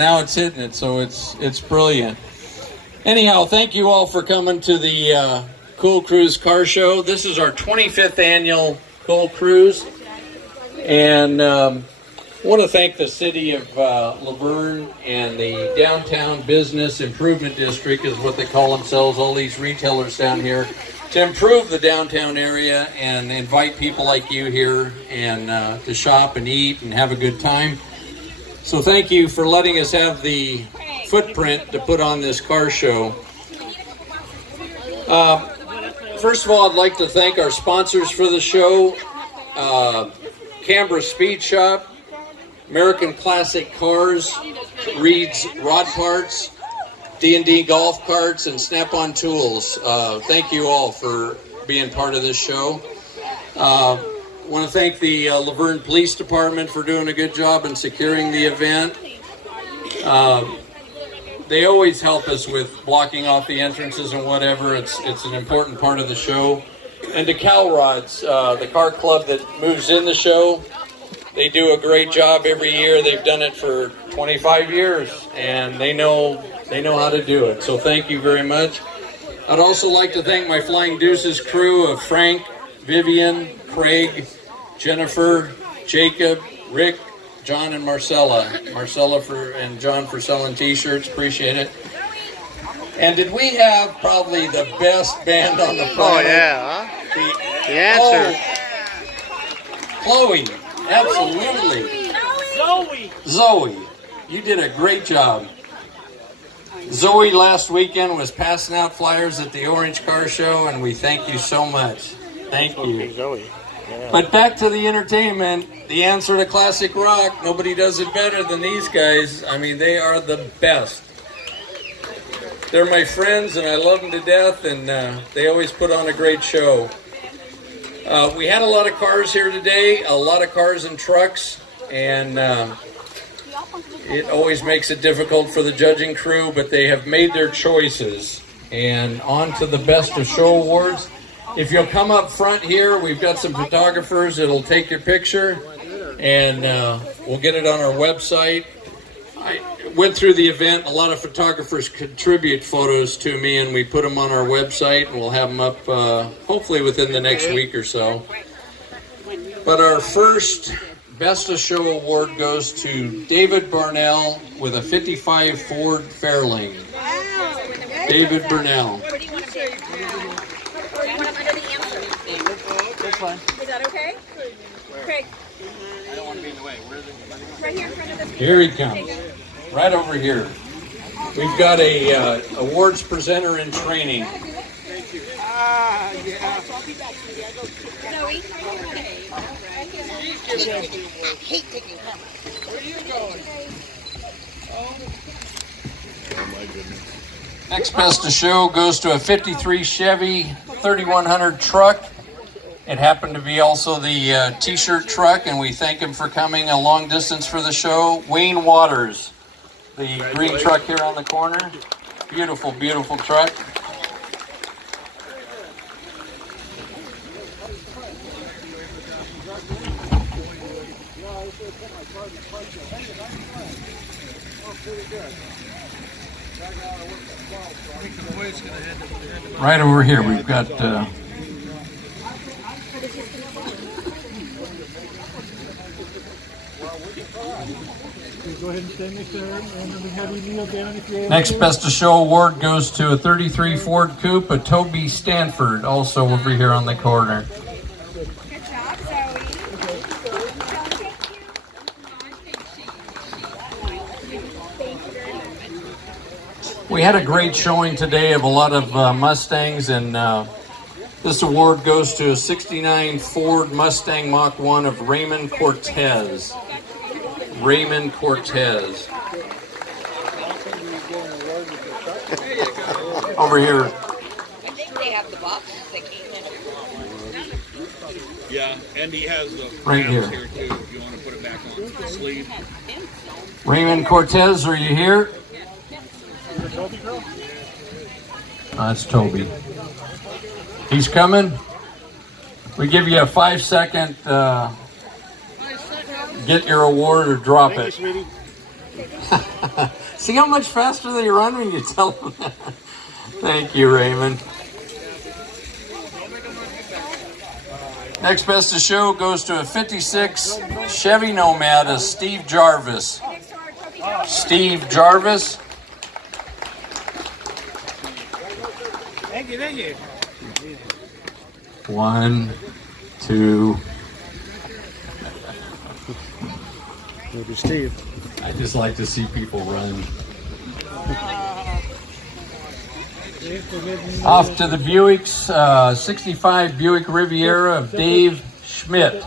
Now it's hitting it, so it's brilliant. Anyhow, thank you all for coming to the Cool Cruise Car Show. This is our 25th annual Cool Cruise, and I want to thank the city of LaVerne and the Downtown Business Improvement District, is what they call themselves, all these retailers down here, to improve the downtown area and invite people like you here and to shop and eat and have a good time. So thank you for letting us have the footprint to put on this car show. First of all, I'd like to thank our sponsors for the show. Canberra Speed Shop, American Classic Cars, Reed's Rod Parts, D&D Golf Carts, and Snap-on Tools. Thank you all for being part of this show. I want to thank the LaVerne Police Department for doing a good job in securing the event. They always help us with blocking off the entrances and whatever. It's an important part of the show. And to Calrods, the car club that moves in the show, they do a great job every year. They've done it for 25 years, and they know how to do it. So thank you very much. I'd also like to thank my Flying Deuces crew of Frank, Vivian, Craig, Jennifer, Jacob, Rick, John, and Marcella. Marcella and John for selling t-shirts, appreciate it. And did we have probably the best band on the planet? Oh yeah, huh? The answer. Chloe, absolutely. Zoe, you did a great job. Zoe last weekend was passing out flyers at the Orange Car Show, and we thank you so much. Thank you. Zoe. Yeah. But back to the entertainment, the answer to classic rock. Nobody does it better than these guys. I mean, they are the best. They're my friends, and I love them to death, and they always put on a great show. We had a lot of cars here today, a lot of cars and trucks, and it always makes it difficult for the judging crew, but they have made their choices. And on to the Best of Show Awards. If you'll come up front here, we've got some photographers that'll take your picture, and we'll get it on our website. I went through the event. A lot of photographers contribute photos to me, and we put them on our website, and we'll have them up hopefully within the next week or so. But our first Best of Show award goes to David Barnell with a 55 Ford Fairlane. David Burnell. Is that okay? Craig. I don't want to be in the way. Where's it? Right here in front of the... Here he comes. Right over here. We've got a awards presenter in training. Thank you. Yeah. Zoe. I hate taking cameras. Where are you going? Oh my goodness. Next Best of Show goes to a 53 Chevy 3100 truck. It happened to be also the t-shirt truck, and we thank him for coming a long distance for the show. Wayne Waters, the green truck here on the corner. Beautiful, beautiful truck. Right over here, we've got Go ahead and stand next to her, and then we have you kneel down if you're able. Next Best of Show award goes to a 33 Ford Coupe, a Toby Stanford, also over here on the corner. Good job, Zoe. We had a great showing today of a lot of Mustangs, and this award goes to a 69 Ford Mustang Mach 1 of Raymond Cortez. Raymond Cortez. Over here. I think they have the boxes that came in. Yeah, and he has the Right here. too, if you want to put it back on the sleeve. Raymond Cortez, are you here? That's Toby. He's coming. We give you a 5-second get your award or drop it. See how much faster they run when you tell them that? Thank you, Raymond. Next best to show goes to a 56 Chevy Nomad of Steve Jarvis. Steve Jarvis. Thank you. 1, 2. Maybe Steve. I just like to see people run. Off to the Buicks, 65 Buick Riviera of Dave Schmidt.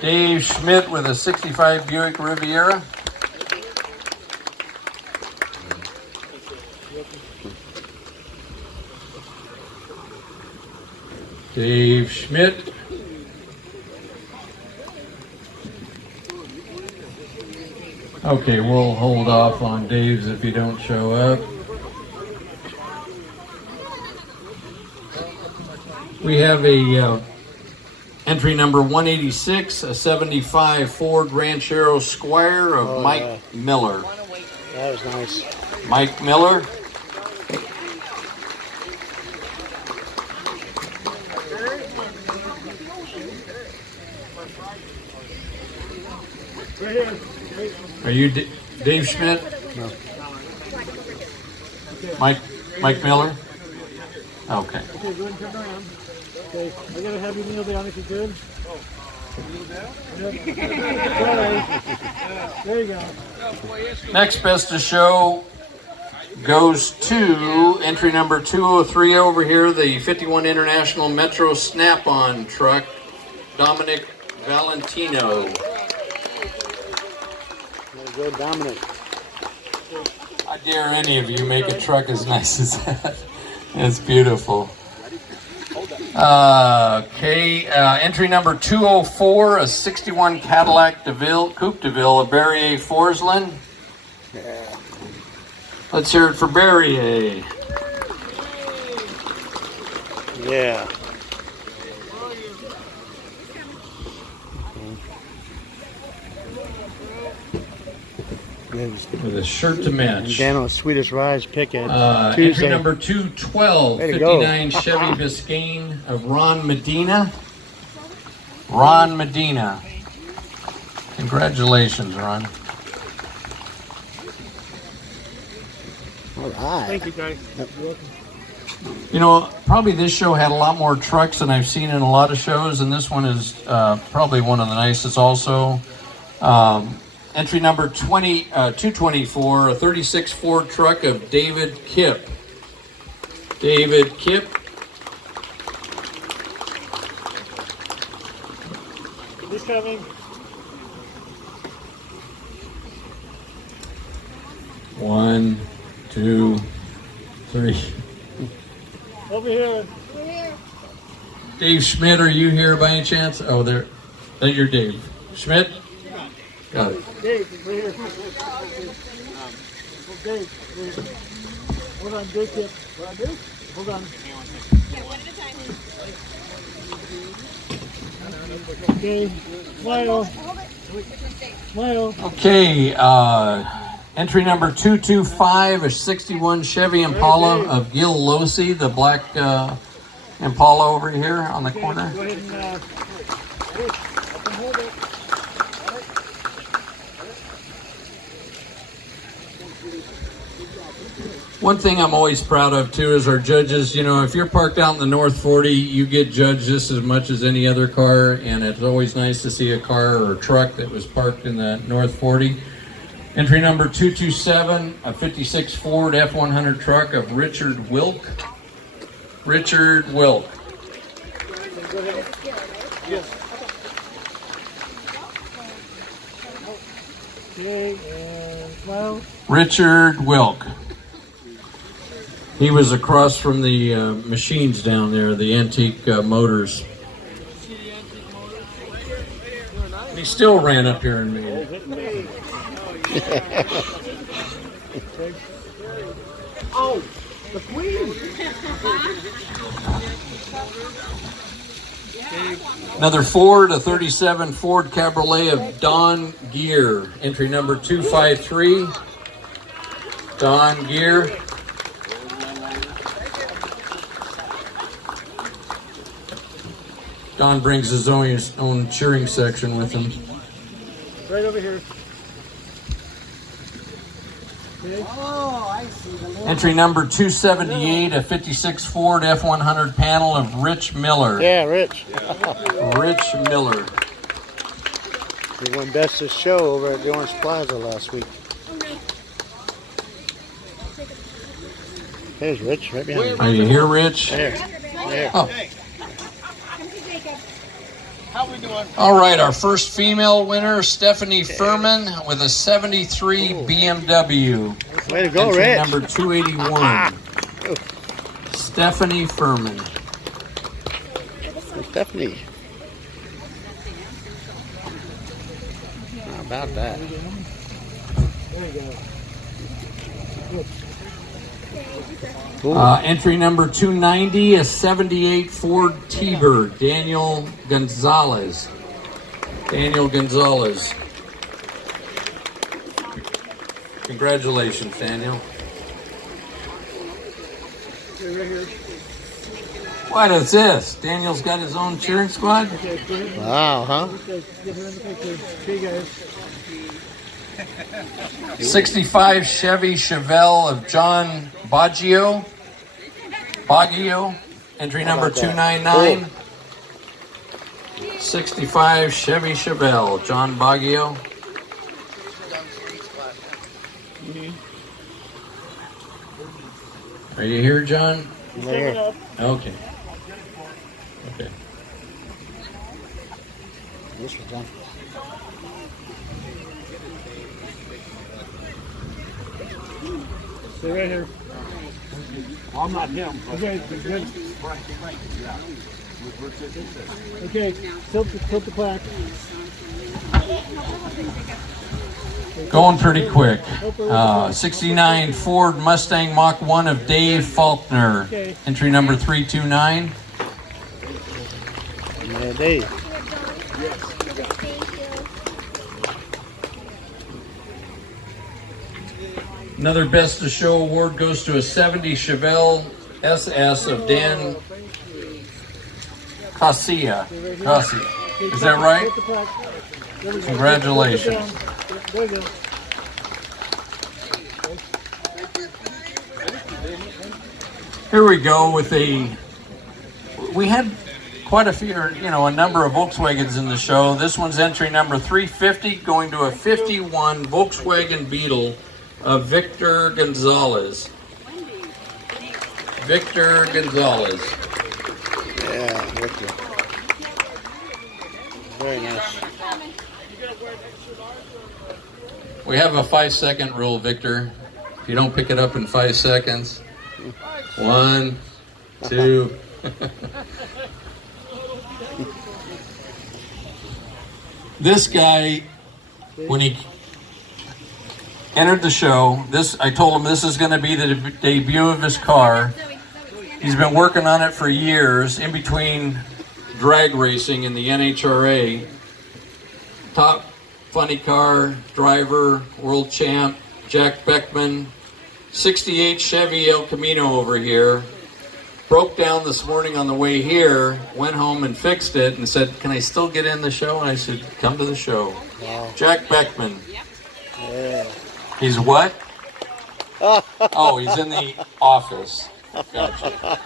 Dave Schmidt with a 65 Buick Riviera. Dave Schmidt. Okay, we'll hold off on Dave's if you don't show up. We have a entry number 186, a 75 Ford Ranchero Squire of Mike Miller. That was nice. Mike Miller. Right here. Are you Dave Schmidt? No. Mike Miller? Okay. Okay, go ahead and turn around. Okay, I gotta have you kneel down if you could. Oh, kneel down? Sorry. There you go. Next best to show goes to entry number 203 over here, the 51 International Metro Snap-on truck, Dominic Valentino. There you go, Dominic. I dare any of you make a truck as nice as that. It's beautiful. Entry number 204, a 61 Cadillac DeVille, Coupe DeVille, a Barrier Forsland. Let's hear it for Barrier. Yeah. With a shirt to match. Dano's Swedish Rise picket. Entry Tuesday. number 212, Way to go. 59 Chevy Biscayne of Ron Medina. Ron Medina. Congratulations, Ron. All right. Thank you, guys. You know, probably this show had a lot more trucks than I've seen in a lot of shows, and this one is probably one of the nicest also. Entry number 224, a 36 Ford truck of David Kipp. David Kipp. He's coming. One, two, three. Over here. Dave Schmidt, are you here by any chance? Oh, there. That you're Dave Schmidt. Got it. Dave, right here. Dave, right here. Hold on, Dave. What I do? Hold on. Okay, smile. Smile. Okay, entry number 225, a 61 Chevy Impala of Gil Losi, the black Impala over here on the corner. Go ahead and hold it. One thing I'm always proud of too is our judges. You know, if you're parked out in the North 40, you get judged just as much as any other car, and it's always nice to see a car or a truck that was parked in the North 40. Entry number 227, a 56 Ford F100 truck of Richard Wilk. Richard Wilk. Okay, and smile. Richard Wilk. He was across from the machines down there, the antique motors. He still ran up here and made it. Oh, the Queen. Another Ford, a 37 Ford Cabriolet of Don Gear. Entry number 253. Don Gear. Don brings his own cheering section with him. Right over here. Oh, I see the little. Entry number 278, a 56 Ford F100 panel of Rich Miller. Yeah, Rich. Rich Miller. He won Best of Show over at the Orange Plaza last week. There's Rich right behind you. Are you here, Rich? There. There. Oh. Come see Jacob. How we doing? All right, our first female winner, Stephanie Furman, with a 73 BMW. Way to go, Entry Rich. number 281. Stephanie Furman. Stephanie. How about that? There you go. Entry number 290, a 78 Ford T-Bird, Daniel Gonzalez. Daniel Gonzalez. Congratulations, Daniel. Right here. What is this? Daniel's got his own cheering squad? Okay, go ahead. Wow, huh? Okay, get her in the picture. Okay, guys. 65 Chevy Chevelle of John Baggio. Entry number 299. 65 Chevy Chevelle, John Baggio. Are you here, John? There. Okay. Okay. This was done. Stay right here. I'm not him. Okay, good. Okay, tilt the plaque. Going pretty quick. 69 Ford Mustang Mach 1 of Dave Faulkner. Entry number 329. Yeah, Dave. Another Best of Show award goes to a 70 Chevelle SS of Dan Casilla. Is that right? Tilt the plaque. There we go. Congratulations. There we go. Here we go with we had quite a few, a number of Volkswagens in the show. This one's entry number 350, going to a 51 Volkswagen Beetle of Victor Gonzalez. Victor Gonzalez. Yeah, Victor. Very nice. We have a 5-second rule, Victor. If you don't pick it up in 5 seconds. 1, 2. This guy, when he entered the show, I told him this is going to be the debut of his car. He's been working on it for years, in between drag racing in the NHRA. Top funny car driver, world champ, Jack Beckman. 68 Chevy El Camino over here. Broke down this morning on the way here, went home and fixed it and said, "Can I still get in the show?" And I said, "Come to the show." Wow. Jack Beckman. Yeah. He's what? Oh, he's in the office. Gotcha.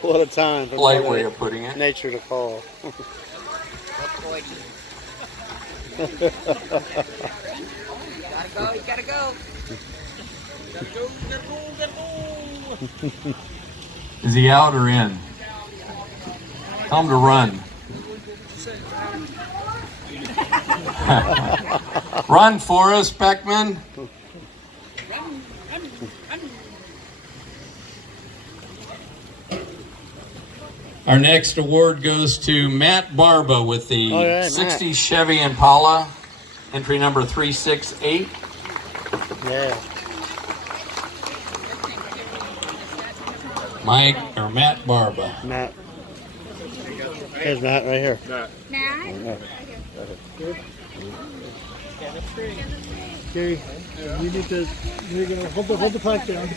What a time. for Polite Mother way of putting it. Nature to call. You gotta go. Is he out or in? Tell him to run. Run for us, Beckman. Our next award goes to Matt Barba with the All right, 60 Matt. Chevy Impala, entry number 368. Yeah. Matt Barba. Matt. Here's Matt right here. Matt? Okay, you need to, there you go, hold the plaque down.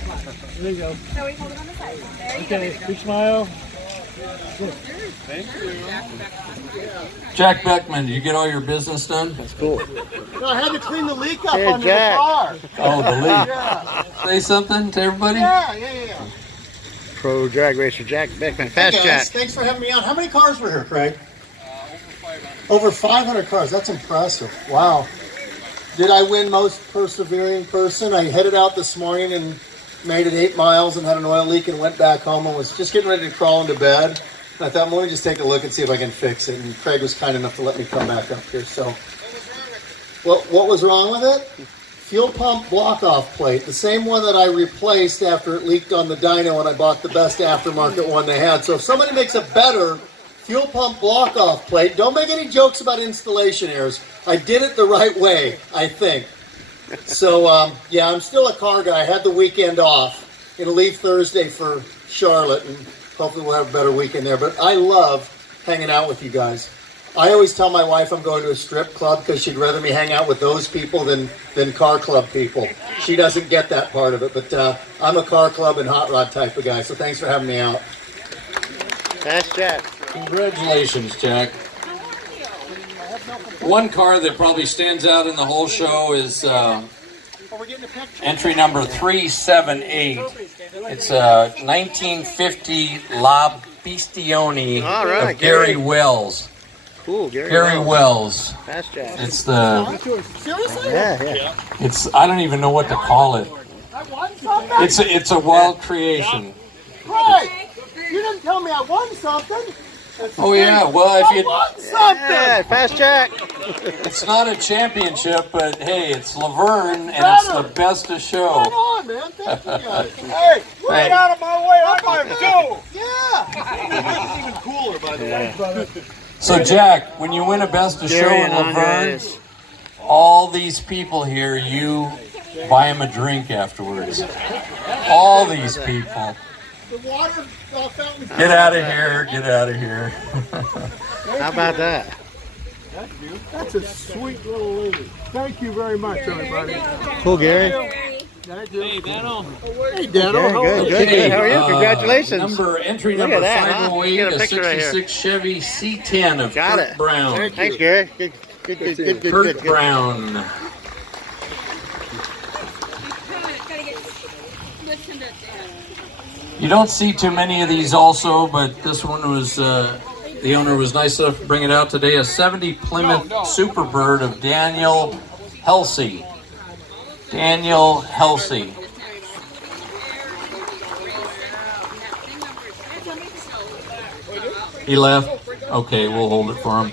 There you go. So we hold it on the side. There you Okay, big smile. Jack Beckman, did you get all your business done? That's cool. No, I had to clean the leak up Hey, on Jack. the car. Oh, the leak. Yeah. Say something to everybody? Yeah. Pro drag racer Jack Beckman. Fast Hey Jack. guys, thanks for having me out. How many cars were here, Craig? Over 500 cars. That's impressive. Wow. Did I win most persevering person? I headed out this morning and made it 8 miles and had an oil leak and went back home and was just getting ready to crawl into bed. And I thought, well, let me just take a look and see if I can fix it. And Craig was kind enough to let me come back up here. So, what was wrong with it? Fuel pump block-off plate, the same one that I replaced after it leaked on the dyno when I bought the best aftermarket one they had. So if somebody makes a better fuel pump block-off plate, don't make any jokes about installation errors. I did it the right way, I think. So, yeah, I'm still a car guy. I had the weekend off. Gonna leave Thursday for Charlotte, and hopefully we'll have a better weekend there. But I love hanging out with you guys. I always tell my wife I'm going to a strip club because she'd rather me hang out with those people than car club people. She doesn't get that part of it, but I'm a car club and hot rod type of guy, so thanks for having me out. Fast Jack. Congratulations, Jack. One car that probably stands out in the whole show is entry number 378. It's a 1950 La Bestione All right, of Gary Gary. Wells. Cool, Gary. Gary Wells. Fast Jack. It's the, Seriously? Yeah. it's, I don't even know what to call it. I won something? It's a wild creation. Craig, you didn't tell me I won something. Oh yeah, well if I you, won something. Yeah, Fast Jack. it's not a championship, but hey, it's LaVerne and it's the best of show. Come on, man. Thank you guys. Hey, Hey. out of my way. I'm my show. Yeah. Even cooler, by the way. So Jack, when you win a best of show Gary in and LaVerne, Andres. all these people here, you buy them a drink afterwards. All these people. The water fountain. Get out of here, get out of here. How about that? That's a sweet little lady. Thank you very much, everybody. Cool, Gary. Thank you. Hey, Dano. Hey, Good, Dano. How are you? good. How are you? Congratulations. Entry Look number at that, huh? 508, You got a a picture right here. 66 Chevy C10 of Got Kurt it. Brown. Thanks, Gary. Good. Kurt Brown. Gotta get listened to that. You don't see too many of these also, but this one was, the owner was nice enough to bring it out today. A 70 Plymouth Superbird of Daniel Helsey. Daniel Helsey. He left? Okay, we'll hold it for him.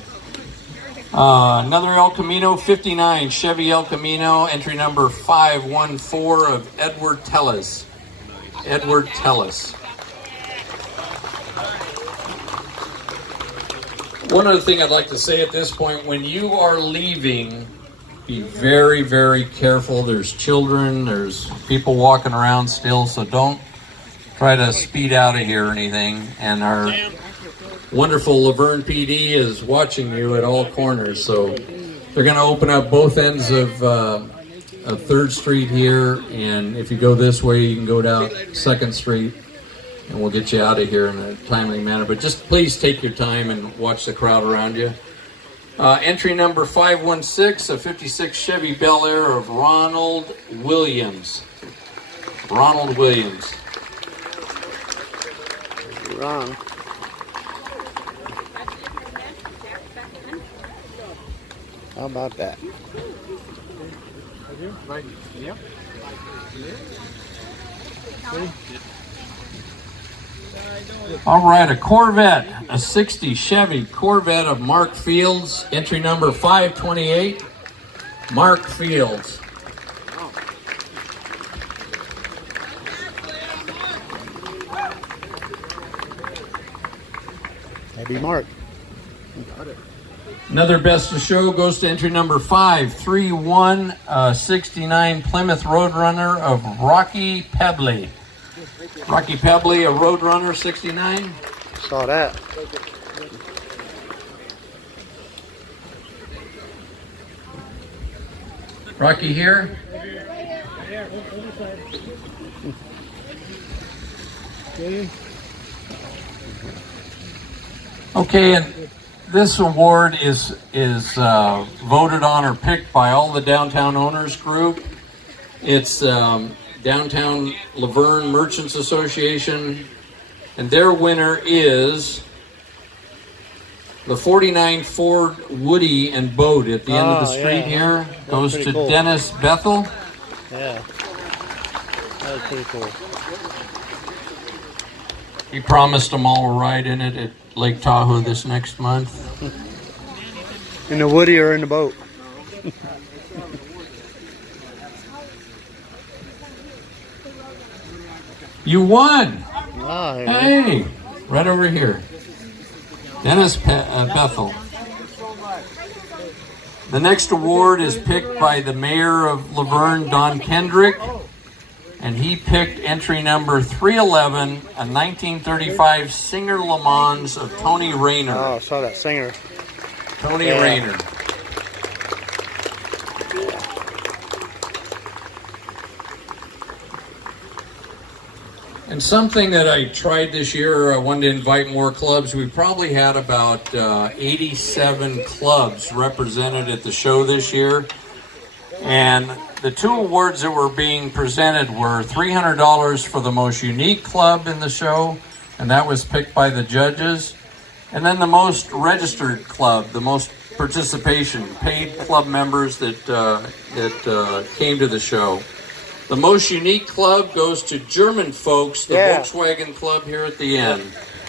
Another El Camino 59, Chevy El Camino, entry number 514 of Edward Tellis. Edward Tellis. One other thing I'd like to say at this point, when you are leaving, be very, very careful. There's children, there's people walking around still, so don't try to speed out of here or anything. And our wonderful LaVerne PD is watching you at all corners, so they're going to open up both ends of 3rd Street here, and if you go this way, you can go down 2nd Street, and we'll get you out of here in a timely manner. But just please take your time and watch the crowd around you. Entry number 516, a 56 Chevy Bel Air of Ronald Williams. Ronald Williams. Wrong. How about that? All right, a Corvette, a 60 Chevy Corvette of Mark Fields, entry number 528, Mark Fields. Maybe Mark. Another best of show goes to entry number 531, 69 Plymouth Roadrunner of Rocky Pebley. Rocky Pebley, a Roadrunner 69. Saw that. Rocky here. Okay. Okay, and this award is voted on or picked by all the Downtown Owners Group. It's Downtown LaVerne Merchants Association, and their winner is the 49 Ford Woody and Boat at the end of the street here. Goes to cool. Dennis Bethel. Yeah. That was pretty cool. He promised them all a ride in it at Lake Tahoe this next month. In the Woody or in the boat? You won! Ah, Hey! Right over here. Dennis Bethel. The next award is picked by the mayor of LaVerne, Don Kendrick, and he picked entry number 311, a 1935 Singer Le Mans of Tony Rayner. Oh, I saw that singer. Tony Rayner. And something that I tried this year, I wanted to invite more clubs. We probably had about 87 clubs represented at the show this year. And the two awards that were being presented were $300 for the most unique club in the show, and that was picked by the judges. And then the most registered club, the most participation, paid club members that came to the show. The most unique club goes to German Folks, the Volkswagen Club here at the end.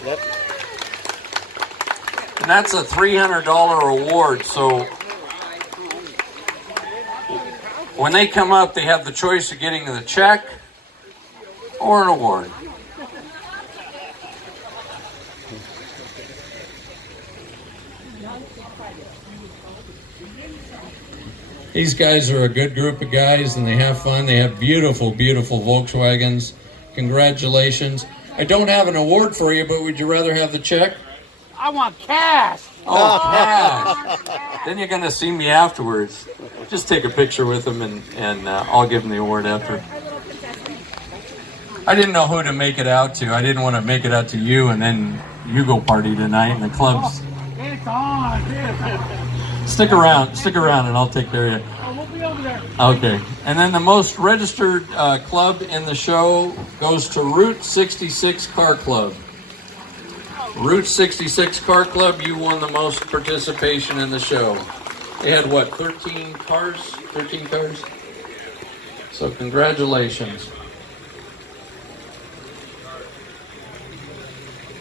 Yep. And that's a $300 award, so when they come up, they have the choice of getting the check or an award. These guys are a good group of guys, and they have fun. They have beautiful, beautiful Volkswagens. Congratulations. I don't have an award for you, but would you rather have the check? I want cash. Oh, cash. Then you're going to see me afterwards. Just take a picture with them, and I'll give them the award after. I didn't know who to make it out to. I didn't want to make it out to you, and then you go party tonight, and the club's... It's on. Stick around, and I'll take care of you. Oh, we'll be over there. Okay, and then the most registered club in the show goes to Route 66 Car Club. Route 66 Car Club, you won the most participation in the show. They had what, 13 cars? 13 cars? So congratulations.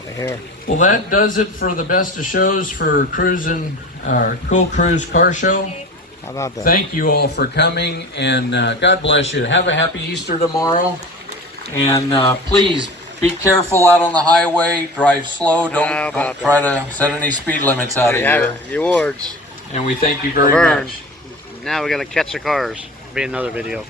Right here. Well, that does it for the best of shows for Cruisin, Cool Cruise Car Show. How about that? Thank you all for coming, and God bless you. Have a happy Easter tomorrow, and please be careful out on the highway. Drive slow. Don't try to set any speed limits out of here. The awards. And we thank you very LaVerne. much. Now we got to catch the cars. Be another video.